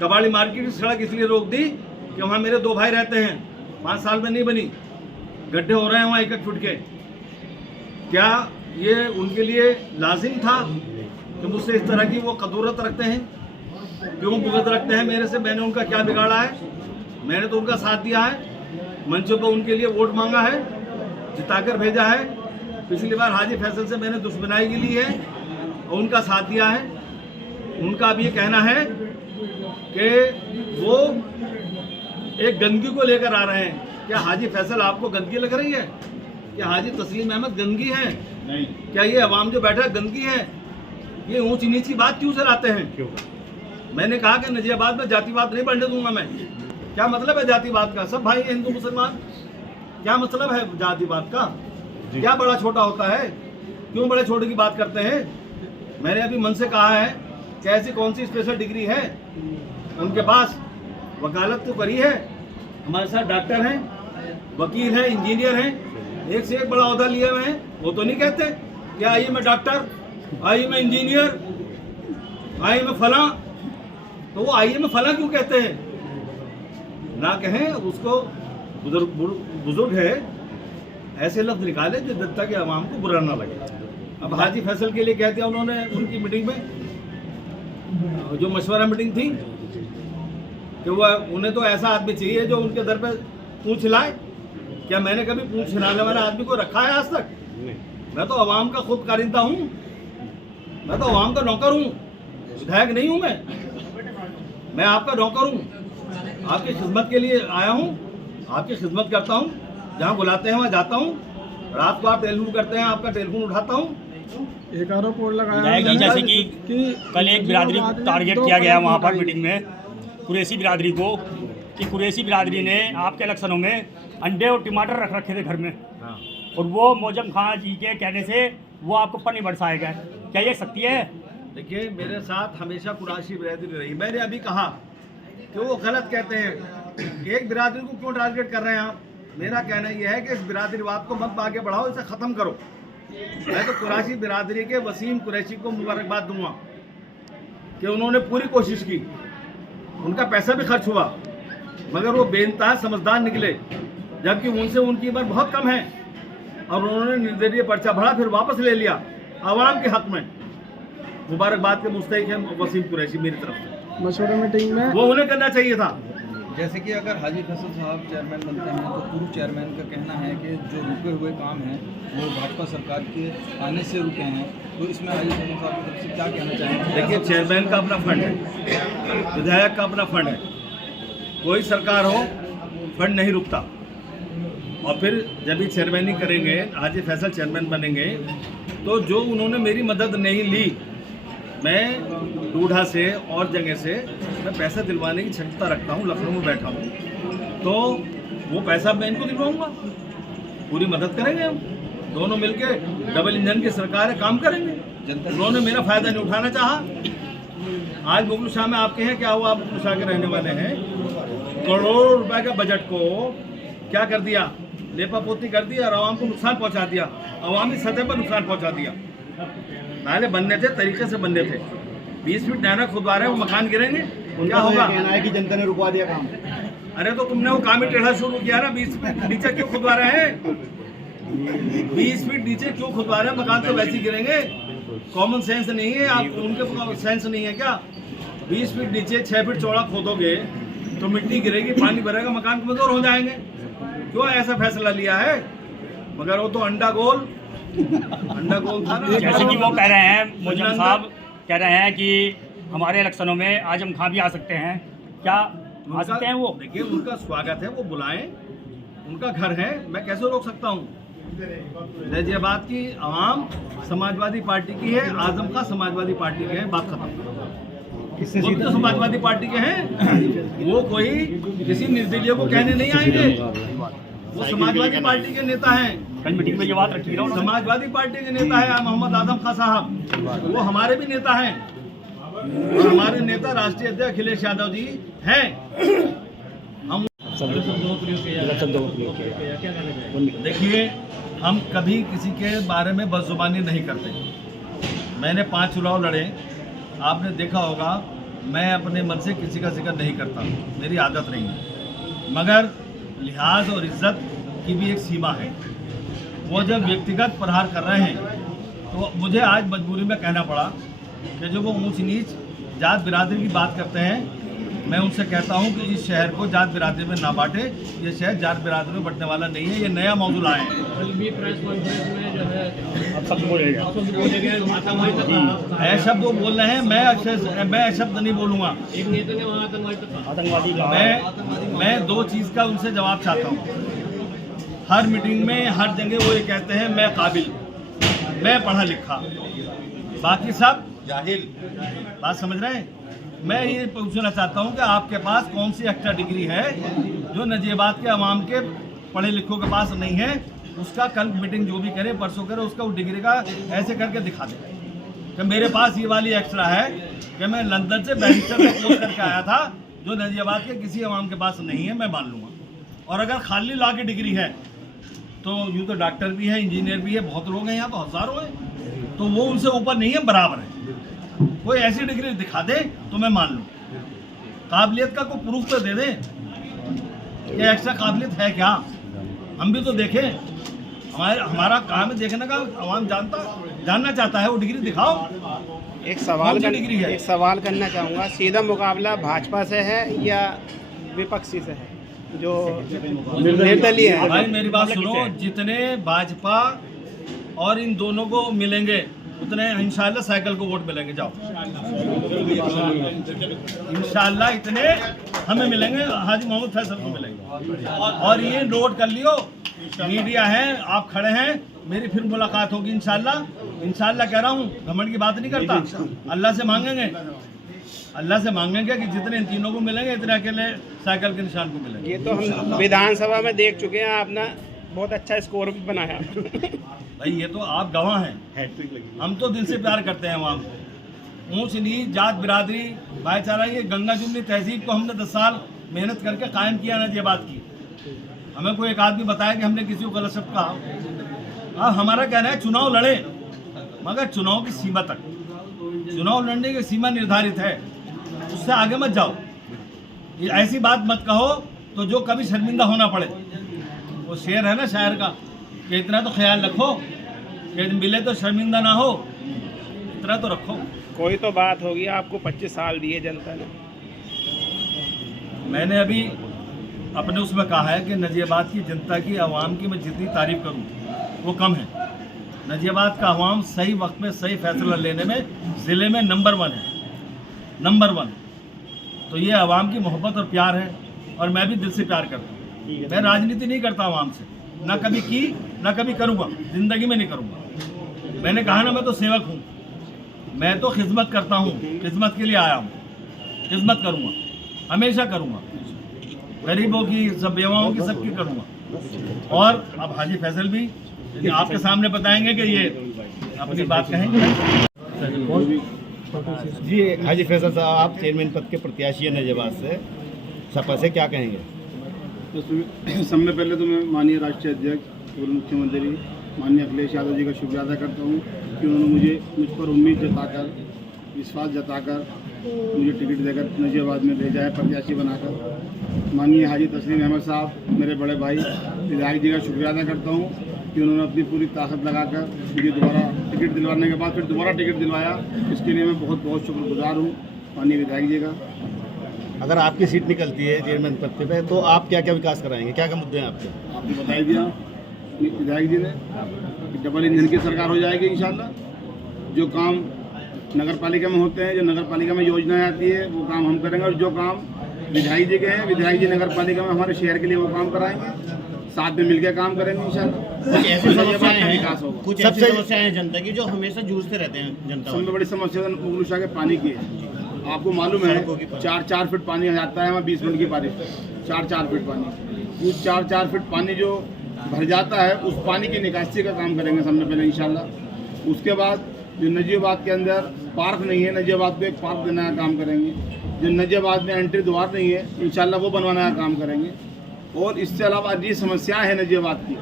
कबाड़ी मार्केट की सड़क इसलिए रोक दी कि वहाँ मेरे 2 भाई रहते हैं, 5 साल में नहीं बनी, गड्ढे हो रहे हैं वहाँ 1-1 फुट के। क्या ये उनके लिए लाजिम था कि मुझसे इस तरह की वो कदूरत रखते हैं? क्यों बुगत रखते हैं मेरे से? मैंने उनका क्या बिगाड़ा है? मैंने तो उनका साथ दिया है, मंचों पर उनके लिए वोट मांगा है, जिताकर भेजा है। पिछली बार हाजी फैसल से मैंने दुश्मनाई की ली है और उनका साथ दिया है। उनका अब ये कहना है कि वो एक गंदगी को लेकर आ रहे हैं। क्या हाजी फैसल आपको गंदगी लग रही है? क्या हाजी तस्लीम अहमद गंदगी है? नहीं। क्या ये अवाम जो बैठा है गंदगी है? ये ऊंची नीची बात क्यों चलाते हैं? क्यों? मैंने कहा कि नजीबाबाद में जातिवाद नहीं बढ़ने दूंगा मैं। क्या मतलब है जातिवाद का? सब भाई हिंदू मुसलमान, क्या मतलब है जातिवाद का? क्या बड़ा छोटा होता है? क्यों बड़े छोटे की बात करते हैं? मैंने अभी मन से कहा है कि ऐसी कौन सी स्पेशल डिग्री है उनके पास? वकालत तो करी है, हमारे साथ डॉक्टर हैं, वकील हैं, इंजीनियर हैं, एक से एक बड़ा ओहदा लिए हुए हैं। वो तो नहीं कहते कि आइए मैं डॉक्टर, आइए मैं इंजीनियर, आइए मैं फला। तो वो आइए मैं फला क्यों कहते हैं? ना कहें उसको, बुजुर्ग है, ऐसे लफ्ज निकाले जो जनता के आवाम को बुरा ना लगे। अब हाजी फैसल के लिए कह दिया उन्होंने उनकी मीटिंग में, जो मशवरा मीटिंग थी, कि वह उन्हें तो ऐसा आदमी चाहिए जो उनके दर पे पूंछ हिलाए। क्या मैंने कभी पूंछ हिलाने वाले आदमी को रखा है आज तक? मैं तो आवाम का खुद कारिंदा हूँ, मैं तो आवाम का नौकर हूँ, विधायक नहीं हूँ। मैं आपका नौकर हूँ, आपकी खिदमत के लिए आया हूँ, आपकी खिदमत करता हूँ। जहाँ बुलाते हैं वहाँ जाता हूँ, रात को आप टेलीफोन करते हैं, आपका टेलीफोन उठाता हूँ। एक आरोप और लगाया जैसे कि कल एक बिरादरी को टारगेट किया गया वहाँ पर मीटिंग में, कुरैशी बिरादरी को, कि कुरैशी बिरादरी ने आपके इलेक्शनों में अंडे और टमाटर रख रखे थे घर में। हाँ। और वो मौजम खान जी के कहने से वो आपको ऊपर नहीं बरसाए गए। क्या ये सत्य है? देखिए, मेरे साथ हमेशा कुरैशी बिरादरी रही। मैंने अभी कहा कि वो गलत कहते हैं, एक बिरादरी को क्यों टारगेट कर रहे हैं आप? मेरा कहना यह है कि इस बिरादरीवाद को मत आगे बढ़ाओ, इसे ख़त्म करो। मैं तो कुरैशी बिरादरी के वसीम कुरैशी को मुबारकबाद दूंगा कि उन्होंने पूरी कोशिश की, उनका पैसा भी खर्च हुआ, मगर वो बेइंतहा समझदार निकले, जबकि उनसे उनकी उम्र बहुत कम है। और उन्होंने निर्दलीय पर्चा भरा, फिर वापस ले लिया आवाम के हक में। मुबारकबाद के मुस्तहिक है वसीम कुरैशी मेरी तरफ से। मशवरा मीटिंग में वो उन्हें करना चाहिए था। जैसे कि अगर हाजी फैसल साहब चेयरमैन बनते हैं तो पूर्व चेयरमैन का कहना है कि जो रुके हुए काम हैं वो भाजपा सरकार के आने से रुके हैं, तो इसमें हाजी फैसल साहब की तरफ से क्या कहना चाहेंगे? देखिए, चेयरमैन का अपना फंड है, विधायक का अपना फंड है, कोई सरकार हो फंड नहीं रुकता। और फिर जब भी चेयरमैनी करेंगे, हाजी फैसल चेयरमैन बनेंगे, तो जो उन्होंने मेरी मदद नहीं ली, मैं डूढ़ा से और जगह से मैं पैसा दिलवाने की क्षमता रखता हूँ, लखनऊ में बैठा हूँ, तो वो पैसा मैं इनको दिलवाऊंगा। पूरी मदद करेंगे हम दोनों मिलके, डबल इंजन की सरकार है, काम करेंगे। उन्होंने मेरा फायदा नहीं उठाना चाहा। आज मुगल शाह में आपके हैं, क्या हुआ? आप मुगल शाह के रहने वाले हैं, करोड़ों रुपए का बजट को क्या कर दिया? लेपापोती कर दिया और आवाम को नुकसान पहुंचा दिया, अवामी सतह पर नुकसान पहुंचा दिया। नाले बनने थे, तरीके से बनने थे। 20 फीट नहर खुदवा रहे हैं, वो मकान गिरेंगे, क्या होगा? कहना है कि जनता ने रुकवा दिया काम। अरे तो तुमने वो काम ही टेढ़ा शुरू किया ना, 20 फीट नीचे क्यों खुदवा रहे हैं? 20 फीट नीचे क्यों खुदवा रहे हैं? मकान तो वैसे ही गिरेंगे। कॉमन सेंस नहीं है आप उनके सेंस नहीं है क्या? 20 फीट नीचे 6 फीट चौड़ा खोदोगे तो मिट्टी गिरेगी, पानी भरेगा, मकान कमजोर हो जाएंगे। क्यों ऐसा फैसला लिया है? मगर वो तो अंडा गोल था ना। जैसे कि वो कह रहे हैं, मुजम्मिल साहब कह रहे हैं कि हमारे इलेक्शनों में आजम खां भी आ सकते हैं, क्या आ सकते हैं? वो देखिए, उनका स्वागत है, वो बुलाएं, उनका घर है, मैं कैसे रोक सकता हूँ? गाजियाबाद की आवाम समाजवादी पार्टी की है, आजम खां समाजवादी पार्टी के हैं, बात खत्म। वो तो समाजवादी पार्टी के हैं, वो कोई किसी निर्दलीय को कहने नहीं आएंगे। वो समाजवादी पार्टी के नेता हैं। कल मीटिंग में ये बात रखी है। समाजवादी पार्टी के नेता है मोहम्मद आजम खां साहब, वो हमारे भी नेता हैं। और हमारे नेता राष्ट्रीय अध्यक्ष अखिलेश यादव जी हैं। हम देखिए, हम कभी किसी के बारे में बदजुबानी नहीं करते। मैंने 5 चुनाव लड़े, आपने देखा होगा, मैं अपने मन से किसी का जिक्र नहीं करता, मेरी आदत नहीं है। मगर लिहाज और इज्जत की भी एक सीमा है। वो जब व्यक्तिगत प्रहार कर रहे हैं तो मुझे आज मजबूरी में कहना पड़ा कि जो वो ऊंच नीच जात बिरादरी की बात करते हैं, मैं उनसे कहता हूं कि इस शहर को जात बिरादरी में ना बांटे। ये शहर जात बिरादरी में बंटने वाला नहीं है, ये नया मौजूद आया है। शब्द वो बोल रहे हैं, मैं शब्द नहीं बोलूँगा। मैं 2 चीज़ का उनसे जवाब चाहता हूँ। हर मीटिंग में हर जगह वो ये कहते हैं मैं काबिल, मैं पढ़ा लिखा, बाकी सब जाहिल। बात समझ रहे हैं? मैं ये पूछना चाहता हूँ कि आपके पास कौन सी एक्स्ट्रा डिग्री है जो नजीबाद के अवाम के पढ़े लिखों के पास नहीं है? उसका कल मीटिंग जो भी करे, परसों करे, उसका उस डिग्री का ऐसे करके दिखा दे कि मेरे पास ये वाली एक्स्ट्रा है कि मैं लंदन से बैरिस्टर में कोर्स करके आया था, जो नजीबाद के किसी अवाम के पास नहीं है, मैं मान लूँगा। और अगर खाली लॉ की डिग्री है तो यूँ तो डॉक्टर भी है, इंजीनियर भी है, बहुत लोग हैं यहाँ, तो हज़ारों हैं, तो वो उनसे ऊपर नहीं है, बराबर है। कोई ऐसी डिग्री दिखा दे तो मैं मान लूँ। काबिलियत का कोई प्रूफ तो दे दे कि एक्स्ट्रा काबिलियत है क्या, हम भी तो देखें। हमारा काम है देखने का, आवाम जानना चाहता है, वो डिग्री दिखाओ। एक सवाल करना चाहूँगा, सीधा मुकाबला भाजपा से है या विपक्षी से है जो निर्दलीय है? भाई मेरी बात सुनो, जितने भाजपा और इन दोनों को मिलेंगे उतने इंशाल्लाह साइकिल को वोट मिलेंगे। जाओ, इंशाल्लाह इतने हमें मिलेंगे, हाजी मोहम्मद फैसल को मिलेंगे। और ये नोट कर लियो, मीडिया है, आप खड़े हैं, मेरी फिर मुलाकात होगी इंशाल्लाह कह रहा हूँ, घमंड की बात नहीं करता। अल्लाह से मांगेंगे कि जितने इन तीनों को मिलेंगे इतने अकेले साइकिल के निशान को मिलेंगे। ये तो हम विधानसभा में देख चुके हैं, आपने बहुत अच्छा स्कोर भी बनाया। भाई ये तो आप गवाह हैं, हम तो दिल से प्यार करते हैं आवाम को। ऊँच नीच, जात बिरादरी, भाईचारा, ये गंगा जुमनी तहजीब को हमने 10 साल मेहनत करके कायम किया ना। ये बात की हमें कोई एक आदमी बताया कि हमने किसी को गलत शब्द कहा। हाँ, हमारा कहना है चुनाव लड़े, मगर चुनाव की सीमा तक। चुनाव लड़ने की सीमा निर्धारित है, उससे आगे मत जाओ। ऐसी बात मत कहो तो जो कभी शर्मिंदा होना पड़े। वो शेर है ना शायर का कि इतना तो ख्याल रखो कि मिले तो शर्मिंदा ना हो, इतना तो रखो। कोई तो बात होगी, आपको 25 साल दिए जनता ने। मैंने अभी अपने उसमें कहा है कि नजीबाद की जनता की, आवाम की मैं जितनी तारीफ करूं वो कम है। नजीबाद का आवाम सही वक्त में सही फैसला लेने में ज़िले में नंबर 1 है, नंबर 1। तो ये आवाम की मोहब्बत और प्यार है, और मैं भी दिल से प्यार करता हूँ। मैं राजनीति नहीं करता आवाम से, ना कभी की ना कभी करूँगा, ज़िंदगी में नहीं करूँगा। मैंने कहा ना, मैं तो सेवक हूँ, मैं तो खिदमत करता हूँ, खिदमत के लिए आया हूँ, खिदमत करूँगा, हमेशा करूँगा, गरीबों की, सब बेवाओं की, सबकी करूँगा। और अब हाजी फैसल भी आपके सामने बताएंगे कि ये अपनी बात कहेंगे। जी हाजी फैसल साहब, आप चेयरमैन पद के प्रत्याशी हैं नजीबाद से, सपा से, क्या कहेंगे? तो सबसे पहले तो मैं माननीय राष्ट्रीय अध्यक्ष, पूर्व मुख्यमंत्री माननीय अखिलेश यादव जी का शुक्रिया अदा करता हूँ कि उन्होंने मुझ पर उम्मीद जताकर, विश्वास जताकर मुझे टिकट देकर नजीबाबाद में भेजा है प्रत्याशी बनाकर। माननीय हाजी तस्लीम अहमद साहब, मेरे बड़े भाई विधायक जी का शुक्रिया अदा करता हूँ कि उन्होंने अपनी पूरी ताकत लगाकर मुझे दोबारा टिकट दिलवाने के बाद फिर दोबारा टिकट दिलवाया। इसके लिए मैं बहुत बहुत शुक्रगुजार हूँ माननीय विधायक जी का। अगर आपकी सीट निकलती है चेयरमैन पद पे तो आप क्या क्या विकास कराएंगे, क्या क्या मुद्दे हैं आपके? आपने बता ही दिया विधायक जी ने कि डबल इंजन की सरकार हो जाएगी इंशाल्लाह। जो काम नगर पालिका में होते हैं, जो नगर पालिका में योजनाएं आती है, वो काम हम करेंगे। और जो काम विधायक जी के हैं, विधायक जी नगर पालिका में हमारे शहर के लिए वो काम कराएंगे। साथ में मिलकर काम करेंगे इंशाल्लाह। कुछ ऐसी समस्याएं हैं, विकास होगा। कुछ ऐसी समस्याएं हैं जनता की जो हमेशा जूझते रहते हैं जनता। सबसे बड़ी समस्या मुगलूशा के पानी की है। आपको मालूम है 4-4 फीट पानी आता है, वहाँ 20 मिनट की बारिश, 4-4 फीट पानी। उस 4-4 फीट पानी जो भर जाता है, उस पानी की निकासी का काम करेंगे सबसे पहले इंशाल्लाह। उसके बाद जो नजीबाबाद के अंदर पार्क नहीं है, नजीबाबाद को एक पार्क देने का काम करेंगे। जो नजीबाबाद में एंट्री द्वार नहीं है, इंशाल्लाह वो बनवाने का काम करेंगे। और इससे अलावा ये समस्याएं हैं नजीबाबाद की।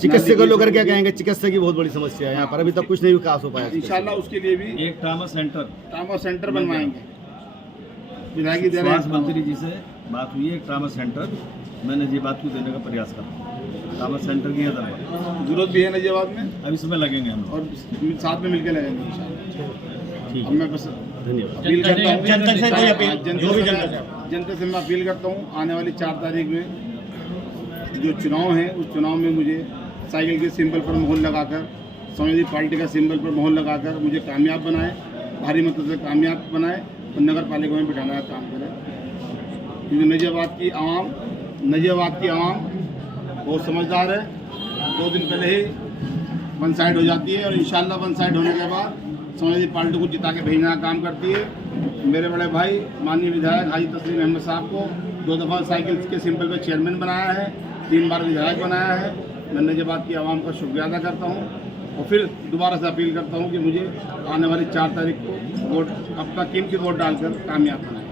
चिकित्सक को लेकर क्या कहेंगे? चिकित्सा की बहुत बड़ी समस्या है यहाँ पर, अभी तक कुछ नहीं विकास हो पाया। इंशाल्लाह उसके लिए भी एक ट्रामा सेंटर बनवाएंगे। विधायक जी स्वास्थ्य मंत्री जी से बात हुई है, एक ट्रामा सेंटर मैं नजीबाबाद को देने का प्रयास कर रहा हूँ। ट्रामा सेंटर की जरूरत भी है नजीबाबाद में, अभी इसमें लगेंगे हम और साथ में मिलकर लगेंगे इंशाल्लाह। मैं बस धन्यवाद। अपील करता हूँ जनता से कोई अपील, जो भी जनता से मैं अपील करता हूँ, आने वाली 4 तारीख में जो चुनाव है, उस चुनाव में मुझे साइकिल के सिंबल पर मोहर लगाकर, समाजवादी पार्टी का सिंबल पर मोहर लगाकर मुझे कामयाब बनाए, भारी मतों से कामयाब बनाए और नगर पालिका में बिठाने का काम करें। क्योंकि नजीबाबाद की आवाम बहुत समझदार है। 2 दिन पहले ही वन साइड हो जाती है और इंशाल्लाह वन साइड होने के बाद समाजवादी पार्टी को जिता के भेजने का काम करती है। मेरे बड़े भाई माननीय विधायक हाजी तस्लीम अहमद साहब को 2 दफ़ा साइकिल के सिंबल पर चेयरमैन बनाया है, 3 बार विधायक बनाया है। मैं नजीबाबाद की आवाम का शुक्रिया अदा करता हूँ और फिर दोबारा से अपील करता हूँ कि मुझे आने वाली 4 तारीख को वोट, अपना कीमती वोट डालकर कामयाब बनाएं।